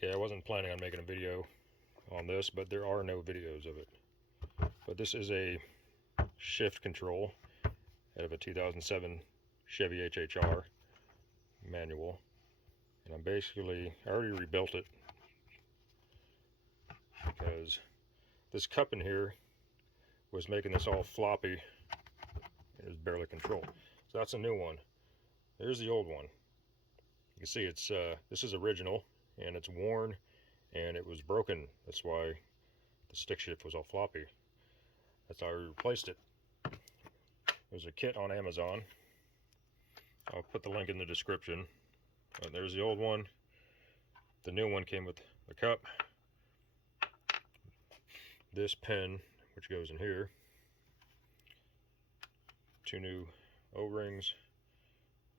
Okay, I wasn't planning on making a video on this, but there are no videos of it. But this is a shift control out of a 2007 Chevy HHR manual. And I already rebuilt it because this cup in here was making this all floppy. It was barely controlled. So that's a new one. There's the old one. You can see it's this is original and it's worn and it was broken. That's why the stick shift was all floppy. That's how I replaced it. There's a kit on Amazon. I'll put the link in the description. There's the old one. The new one came with the cup, this pin, which goes in here, 2 new O-rings,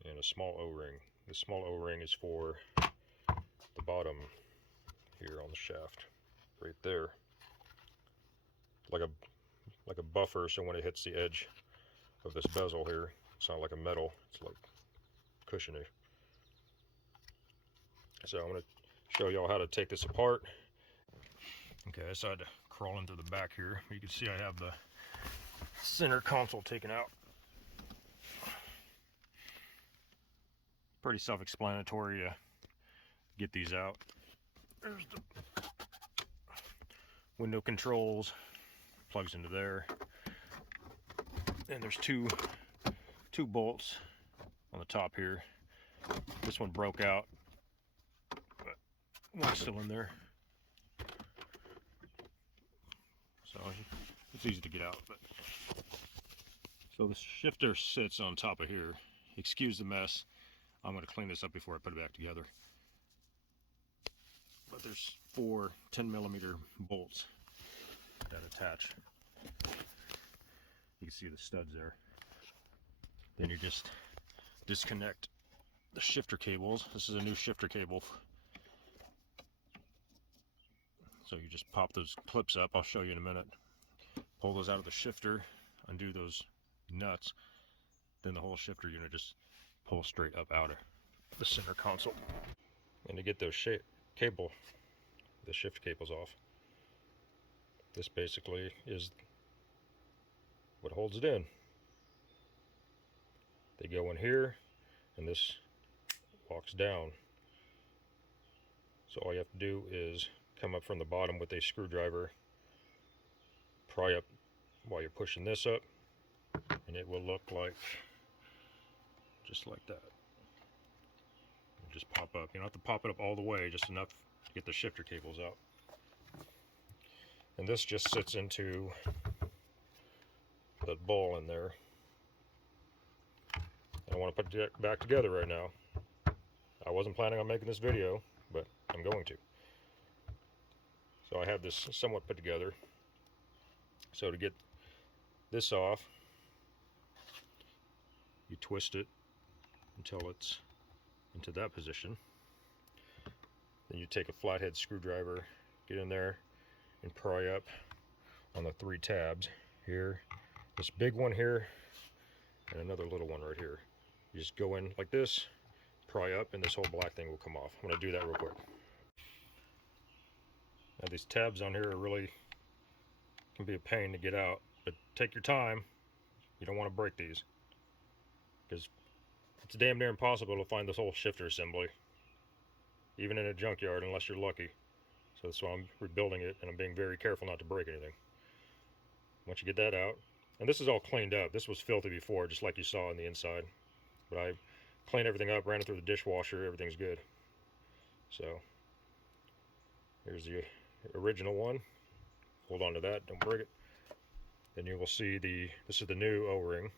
and a small O-ring. The small O-ring is for the bottom here on the shaft, right there, like a buffer, so when it hits the edge of this bezel here, it's not like a metal, it's like cushiony. So I'm going to show y'all how to take this apart. Okay, I decided to crawl into the back here. You can see I have the center console taken out. Pretty self-explanatory to get these out. There's the window controls, plugs into there. And there's two bolts on the top here. This one broke out, but one's still in there. So it's easy to get out. But so the shifter sits on top of here. Excuse the mess. I'm going to clean this up before I put it back together. But there's 4 10mm bolts that attach. You can see the studs there. Then you just disconnect the shifter cables. This is a new shifter cable. So you just pop those clips up. I'll show you in a minute. Pull those out of the shifter, undo those nuts. Then the whole shifter unit just pulls straight up out of the center console. And to get those the shift cables off, this basically is what holds it in. They go in here, and this walks down. So all you have to do is come up from the bottom with a screwdriver, pry up while you're pushing this up, and it will look like just like that. And just pop up. You don't have to pop it up all the way, just enough to get the shifter cables out. And this just sits into that ball in there. I want to put it back together right now. I wasn't planning on making this video, but I'm going to. So I have this somewhat put together. So to get this off, you twist it until it's into that position. Then you take a flathead screwdriver, get in there, and pry up on the 3 tabs here. This big one here, and another little one right here. You just go in like this, pry up, and this whole black thing will come off. I'm going to do that real quick. Now these tabs on here can be a pain to get out, but take your time. You don't want to break these, because it's damn near impossible to find this whole shifter assembly, even in a junkyard, unless you're lucky. So that's why I'm rebuilding it, and I'm being very careful not to break anything. Once you get that out, and this is all cleaned up. This was filthy before, just like you saw on the inside. But I cleaned everything up, ran it through the dishwasher, everything's good. So here's the original one. Hold on to that, don't break it. Then you will see this is the new O-ring.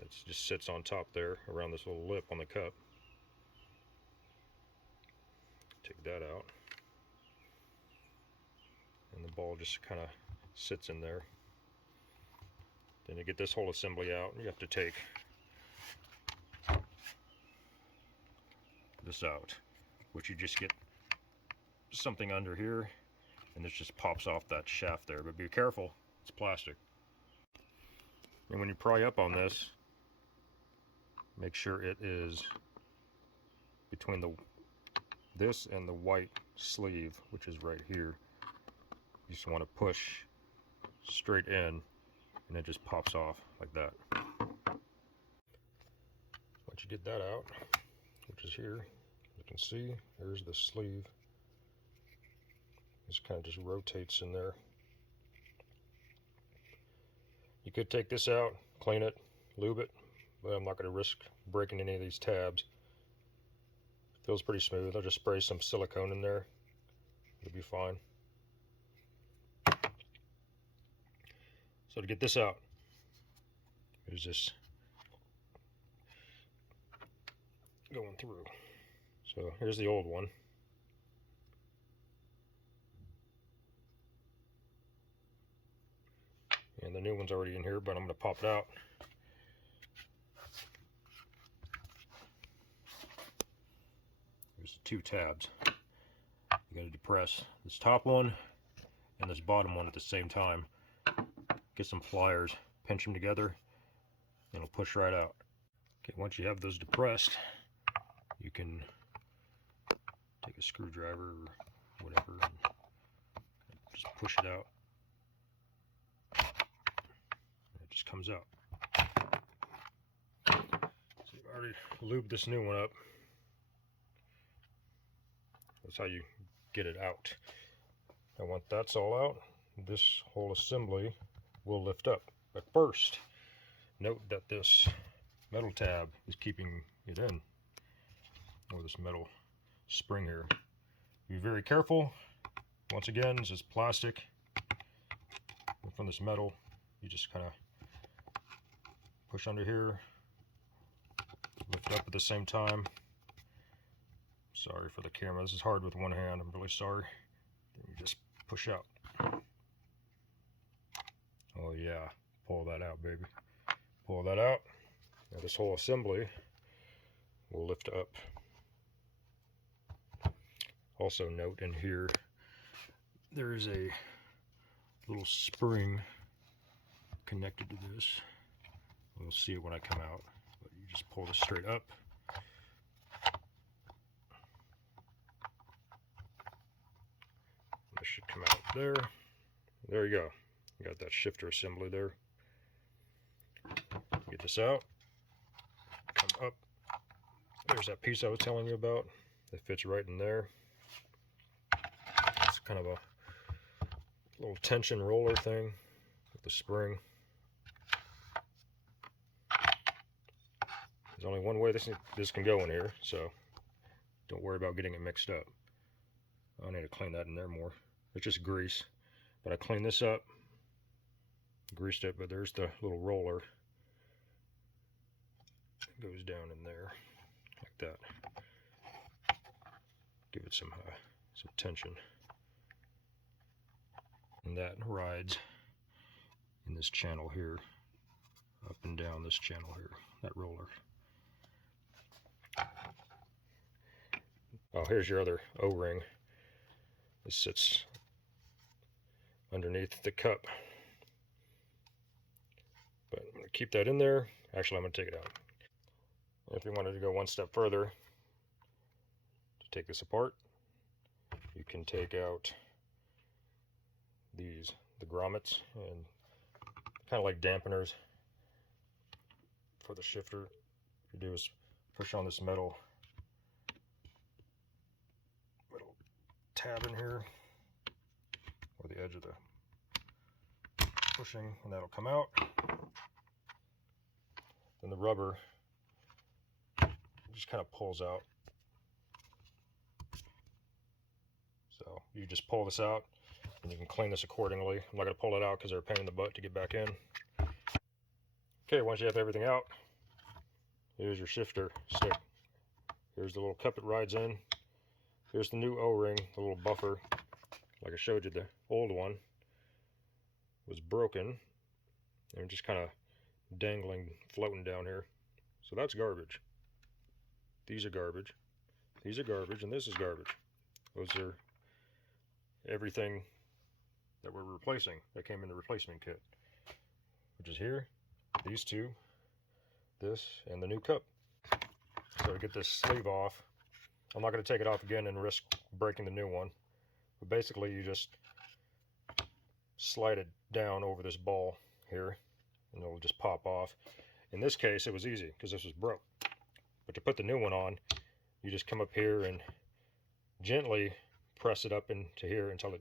It just sits on top there around this little lip on the cup. Take that out. And the ball just kind of sits in there. Then to get this whole assembly out, you have to take this out, which you just get something under here, and this just pops off that shaft there. But be careful, it's plastic. And when you pry up on this, make sure it is between the this and the white sleeve, which is right here, you just want to push straight in, and it just pops off like that. Once you get that out, which is here, you can see there's the sleeve. This kind of just rotates in there. You could take this out, clean it, lube it, but I'm not going to risk breaking any of these tabs. Feels pretty smooth. I'll just spray some silicone in there. It'll be fine. So to get this out, there's this going through. So here's the old one. And the new one's already in here, but I'm going to pop it out. There's the 2 tabs. You got to depress this top one and this bottom one at the same time. Get some pliers, pinch them together, and it'll push right out. Okay, once you have those depressed, you can take a screwdriver or whatever and just push it out. It just comes out. So I've already lubed this new one up. That's how you get it out. And once that's all out, this whole assembly will lift up. But first, note that this metal tab is keeping it in, or this metal spring here. Be very careful. Once again, this is plastic. And from this metal, you just kind of push under here, lift up at the same time. Sorry for the camera, this is hard with one hand, I'm really sorry. Then you just push out. Oh yeah, pull that out, baby. Pull that out. Now this whole assembly will lift up. Also note in here, there is a little spring connected to this. We'll see it when I come out, but you just pull this straight up. This should come out there. There you go. You got that shifter assembly there. Get this out. Come up. There's that piece I was telling you about. It fits right in there. It's kind of a little tension roller thing with the spring. There's only one way this can go in here, so don't worry about getting it mixed up. I need to clean that in there more. It's just grease. But I cleaned this up, greased it, but there's the little roller. It goes down in there like that. Give it some tension. And that rides in this channel here, up and down this channel here, that roller. Oh, here's your other O-ring. This sits underneath the cup. But I'm going to keep that in there. Actually, I'm going to take it out. If you wanted to go one step further, to take this apart, you can take out the grommets, and kind of like dampeners for the shifter. What you do is push on this metal tab in here, or the edge of the pushing, and that'll come out. Then the rubber just kind of pulls out. So you just pull this out, and you can clean this accordingly. I'm not going to pull it out because they're a pain in the butt to get back in. Okay, once you have everything out, here's your shifter stick. Here's the little cup it rides in. Here's the new O-ring, the little buffer. Like I showed you, the old one was broken and just kind of dangling, floating down here. So that's garbage. These are garbage. These are garbage, and this is garbage. Those are everything that we're replacing, that came in the replacement kit. Which is here, these two, this, and the new cup. So to get this sleeve off, I'm not going to take it off again and risk breaking the new one. But basically you just slide it down over this ball here and it'll just pop off. In this case it was easy because this was broke. But to put the new one on, you just come up here and gently press it up into here until it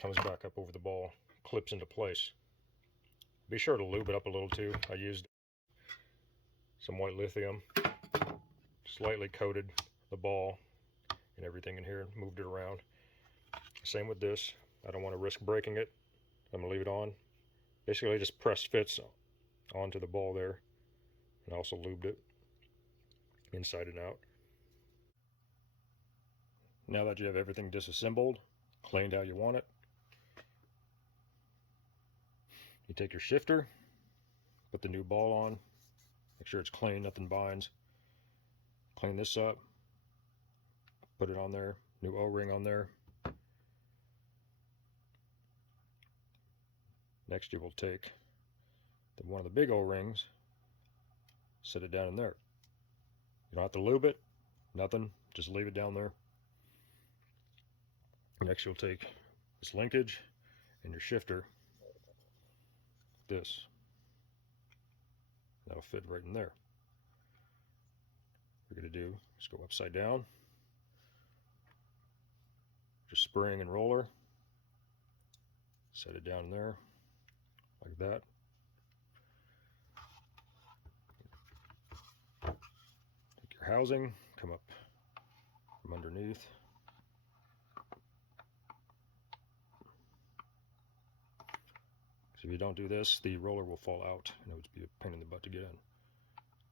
comes back up over the ball, clips into place. Be sure to lube it up a little too. I used some white lithium, slightly coated the ball and everything in here, moved it around. Same with this. I don't want to risk breaking it. I'm going to leave it on. Basically just press fits onto the ball there, and also lubed it inside and out. Now that you have everything disassembled, cleaned how you want it, you take your shifter, put the new ball on, make sure it's clean, nothing binds. Clean this up, put it on there, new O-ring on there. Next you will take one of the big O-rings, set it down in there. You don't have to lube it, nothing, just leave it down there. Next you'll take this linkage and your shifter, this, that'll fit right in there. What we're going to do is go upside down, just spring and roller, set it down in there like that. Take your housing, come up from underneath. So if you don't do this, the roller will fall out and it would be a pain in the butt to get in.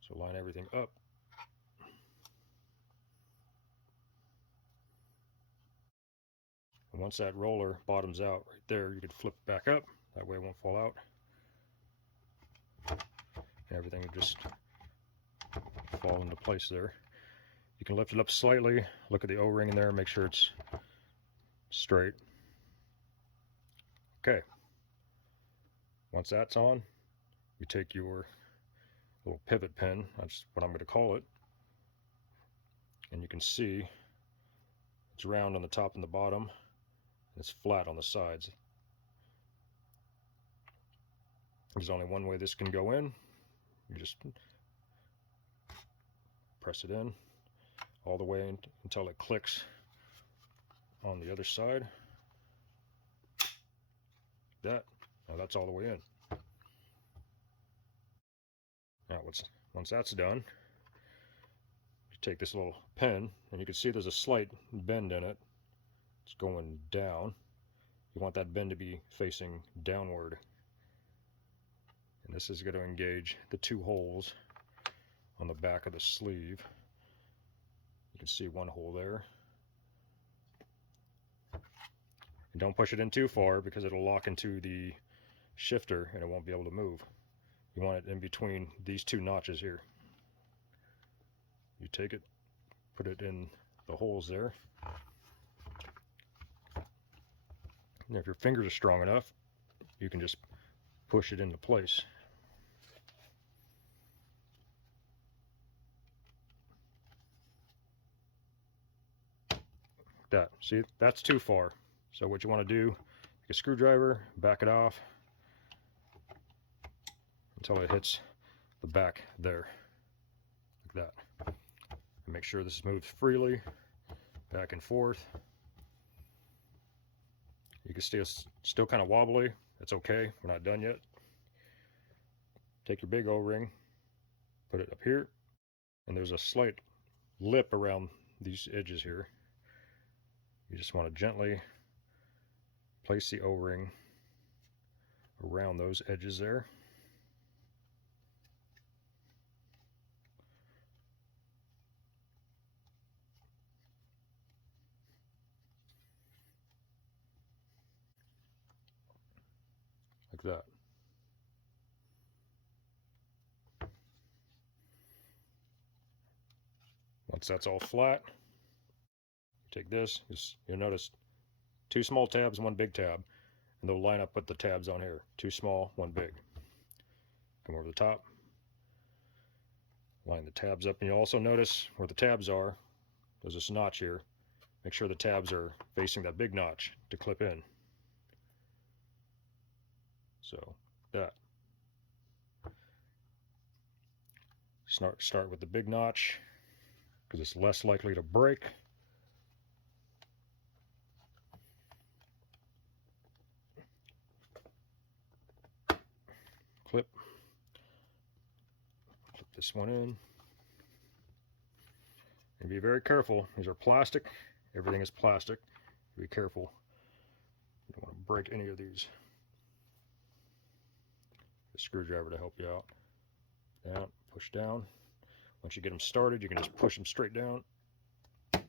So line everything up. And once that roller bottoms out right there, you can flip it back up. That way it won't fall out. And everything will just fall into place there. You can lift it up slightly, look at the O-ring in there, make sure it's straight. Okay. Once that's on, you take your little pivot pin, that's what I'm going to call it, and you can see it's round on the top and the bottom, and it's flat on the sides. There's only one way this can go in. You just press it in all the way until it clicks on the other side. That. Now that's all the way in. Now once that's done, you take this little pin, and you can see there's a slight bend in it. It's going down. You want that bend to be facing downward. And this is going to engage the two holes on the back of the sleeve. You can see one hole there. And don't push it in too far because it'll lock into the shifter and it won't be able to move. You want it in between these two notches here. You take it, put it in the holes there. And if your fingers are strong enough, you can just push it into place. That. See, that's too far. So what you want to do, take a screwdriver, back it off until it hits the back there, like that. And make sure this moves freely, back and forth. You can still kind of wobbly. It's okay. We're not done yet. Take your big O-ring, put it up here, and there's a slight lip around these edges here. You just want to gently place the O-ring around those edges there. Like that. Once that's all flat, take this, you'll notice two small tabs, one big tab, and they'll line up with the tabs on here. Two small, one big. Come over the top, Line the tabs up, and you'll also notice where the tabs are, there's this notch here. Make sure the tabs are facing that big notch to clip in. So that. Start with the big notch because it's less likely to break. Clip this one in. And be very careful. These are plastic. Everything is plastic. Be careful. You don't want to break any of these. A screwdriver to help you out. Down, push down. Once you get them started, you can just push them straight down. You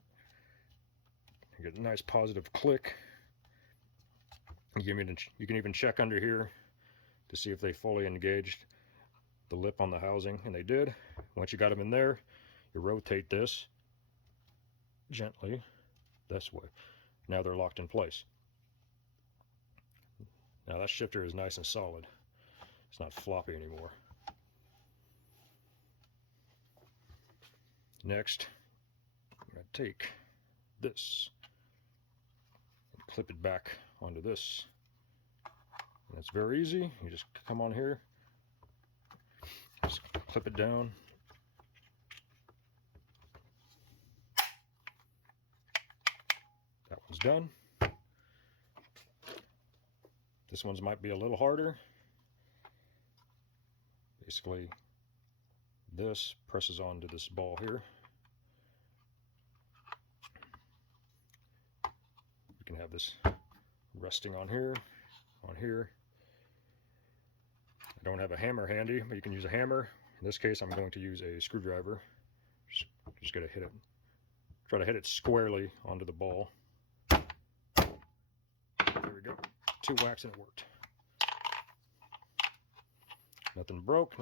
get a nice positive click. You can even check under here to see if they fully engaged the lip on the housing, and they did. Once you got them in there, you rotate this gently this way. Now they're locked in place. Now that shifter is nice and solid. It's not floppy anymore. Next, I'm going to take this and clip it back onto this. And it's very easy. You just come on here, just clip it down. That one's done. This one's might be a little harder. Basically, this presses onto this ball here. You can have this resting on here, on here. I don't have a hammer handy, but you can use a hammer. In this case, I'm going to use a screwdriver. Just gotta hit it. Try to hit it squarely onto the ball. There we go. 2 whacks and it worked. Nothing broke,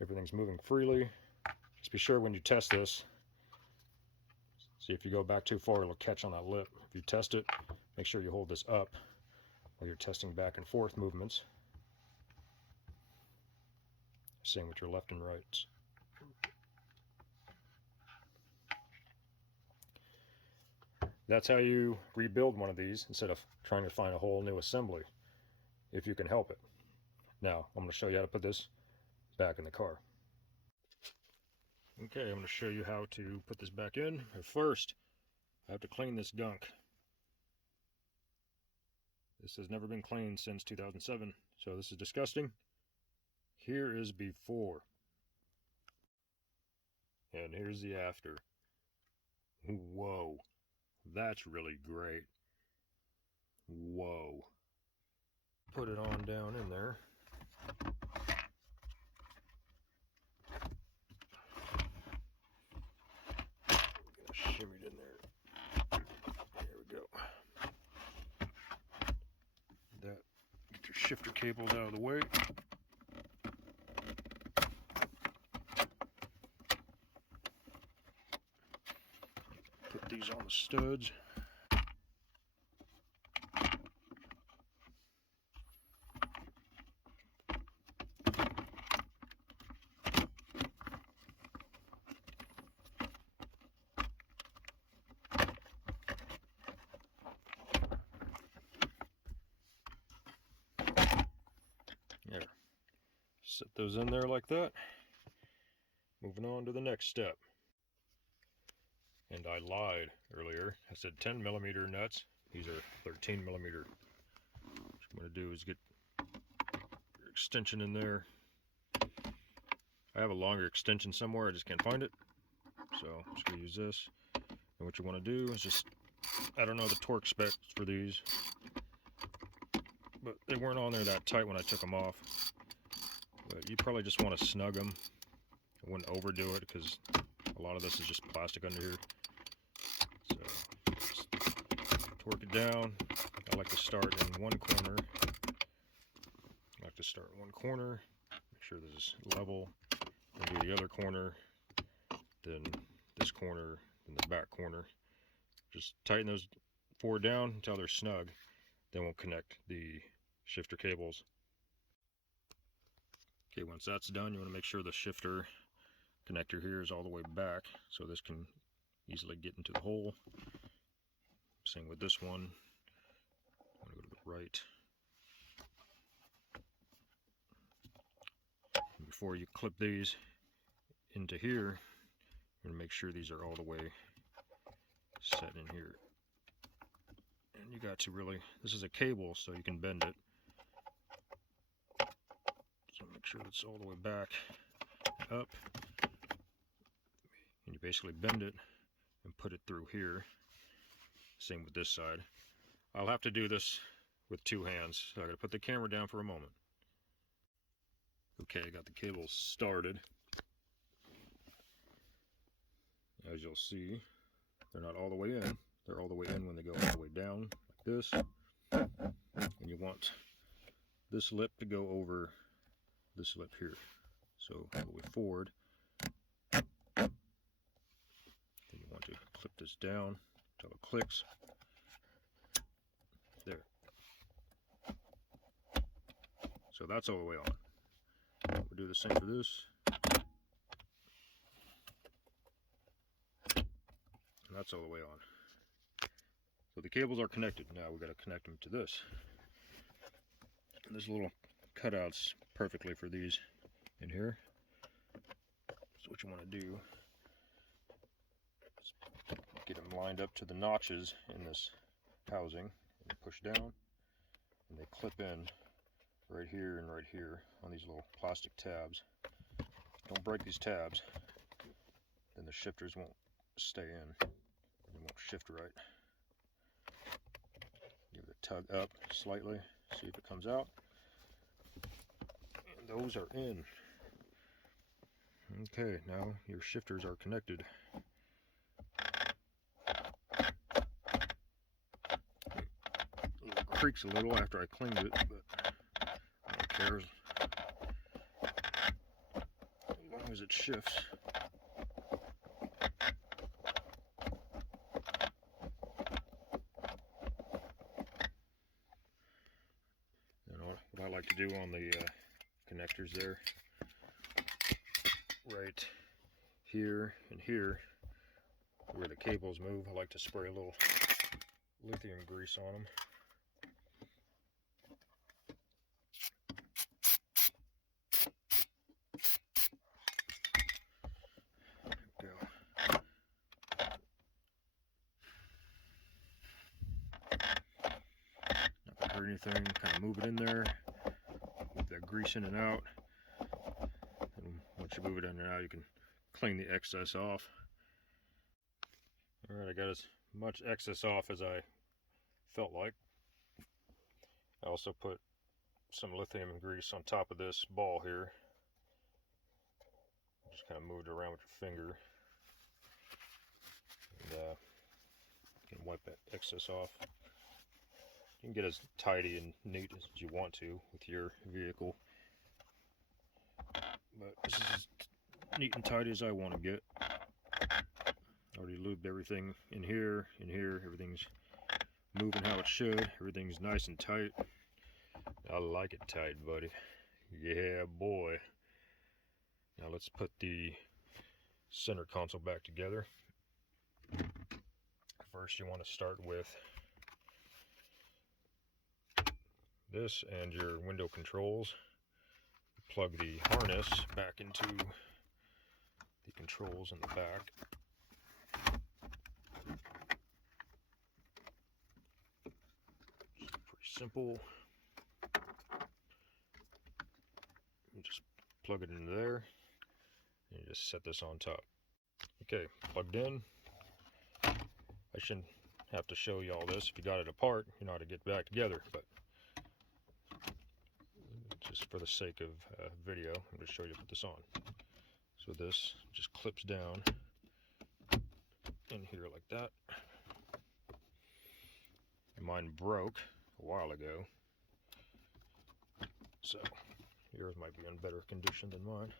everything's moving freely. Just be sure when you test this, see if you go back too far, it'll catch on that lip. If you test it, make sure you hold this up while you're testing back and forth movements. Same with your left and rights. That's how you rebuild one of these instead of trying to find a whole new assembly, if you can help it. Now, I'm going to show you how to put this back in the car. Okay, I'm going to show you how to put this back in. But first, I have to clean this gunk. This has never been cleaned since 2007, so this is disgusting. Here is before. And here's the after. Whoa. That's really great. Whoa. Put it on down in there. Shimmy it in there. There we go. That. Get your shifter cables out of the way. Put these on the studs. There. Set those in there like that. Moving on to the next step. And I lied earlier. I said 10mm nuts. These are 13mm. What I'm going to do is get your extension in there. I have a longer extension somewhere. I just can't find it. So I'm just going to use this. And what you want to do is just, I don't know the torque specs for these, but they weren't on there that tight when I took them off. But you probably just want to snug them. I wouldn't overdo it because a lot of this is just plastic under here. So just torque it down. I like to start in one corner. Make sure this is level. And do the other corner, then this corner, then the back corner. Just tighten those 4 down until they're snug. Then we'll connect the shifter cables. Okay, once that's done, you want to make sure the shifter connector here is all the way back, so this can easily get into the hole. Same with this one. I'm going to go to the right. And before you clip these into here, you're going to make sure these are all the way set in here. And you got to really, this is a cable, so you can bend it. So make sure it's all the way back up. And you basically bend it and put it through here. Same with this side. I'll have to do this with two hands, so I gotta put the camera down for a moment. Okay, I got the cables started. As you'll see, they're not all the way in. They're all the way in when they go all the way down, like this. And you want this lip to go over this lip here. So all the way forward. Then you want to clip this down until it clicks. There. So that's all the way on. We'll do the same for this. And that's all the way on. So the cables are connected. Now we've got to connect them to this. And there's little cutouts perfectly for these in here. So what you want to do is get them lined up to the notches in this housing, and push down, and they clip in right here and right here on these little plastic tabs. Don't break these tabs, then the shifters won't stay in, and they won't shift right. Give it a tug up slightly, see if it comes out. And those are in. Okay, now your shifters are connected. It creaks a little after I cleaned it, but I don't care as long as it shifts. And what I like to do on the connectors there, right here and here, where the cables move, I like to spray a little lithium grease on them. There we go. Not gonna hurt anything, kind of move it in there, move that grease in and out. And once you move it in and out, you can clean the excess off. Alright, I got as much excess off as I felt like. I also put some lithium grease on top of this ball here. Just kind of moved it around with your finger. And you can wipe that excess off. You can get as tidy and neat as you want to with your vehicle. But this is as neat and tidy as I want to get. Already lubed everything in here, everything's moving how it should, everything's nice and tight. I like it tight, buddy. Yeah, boy. Now let's put the center console back together. First you want to start with this and your window controls. Plug the harness back into the controls in the back. Pretty simple. You just plug it into there and you just set this on top. Okay, plugged in. I shouldn't have to show you all this. If you got it apart, you know how to get back together, but just for the sake of video, I'm going to show you put this on. So this just clips down in here like that. Mine broke a while ago, so yours might be in better condition than mine.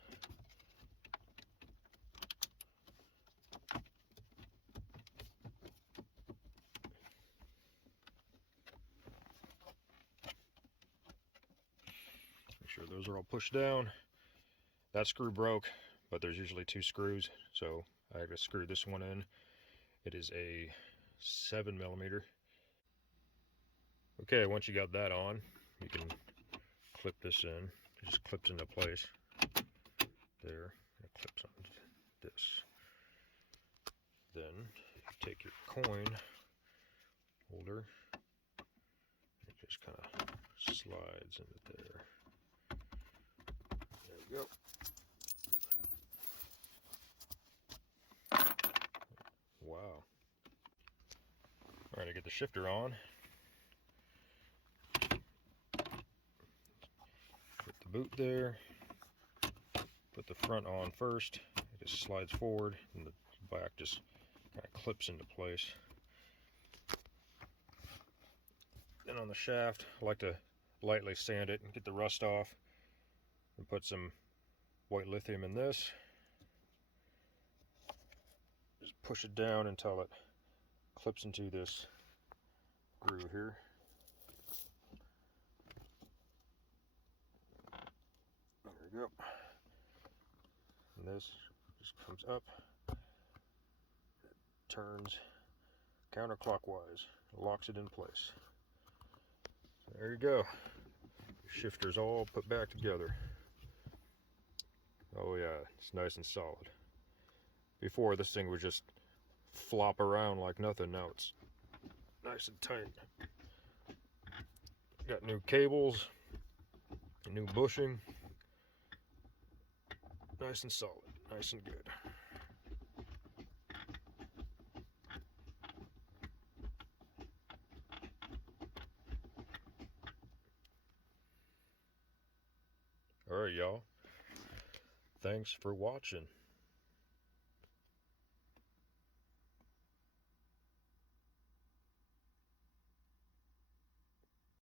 Make sure those are all pushed down. That screw broke, but there's usually 2 screws, so I just screwed this one in. It is a 7mm. Okay, once you got that on, you can clip this in. It just clips into place. There, it clips on this. Then you take your coin holder, it just kind of slides into there. There we go. Wow. Alright, I get the shifter on. Put the boot there. Put the front on first. It just slides forward and the back just kind of clips into place. Then on the shaft, I like to lightly sand it and get the rust off. And put some white lithium in this. Just push it down until it clips into this groove here. There we go. And this just comes up, it turns counterclockwise, locks it in place. There you go. Shifter's all put back together. Oh yeah, it's nice and solid. Before, this thing would just flop around like nothing. Now it's nice and tight. Got new cables, new bushing. Nice and solid, nice and good. Alright, y'all. Thanks for watching.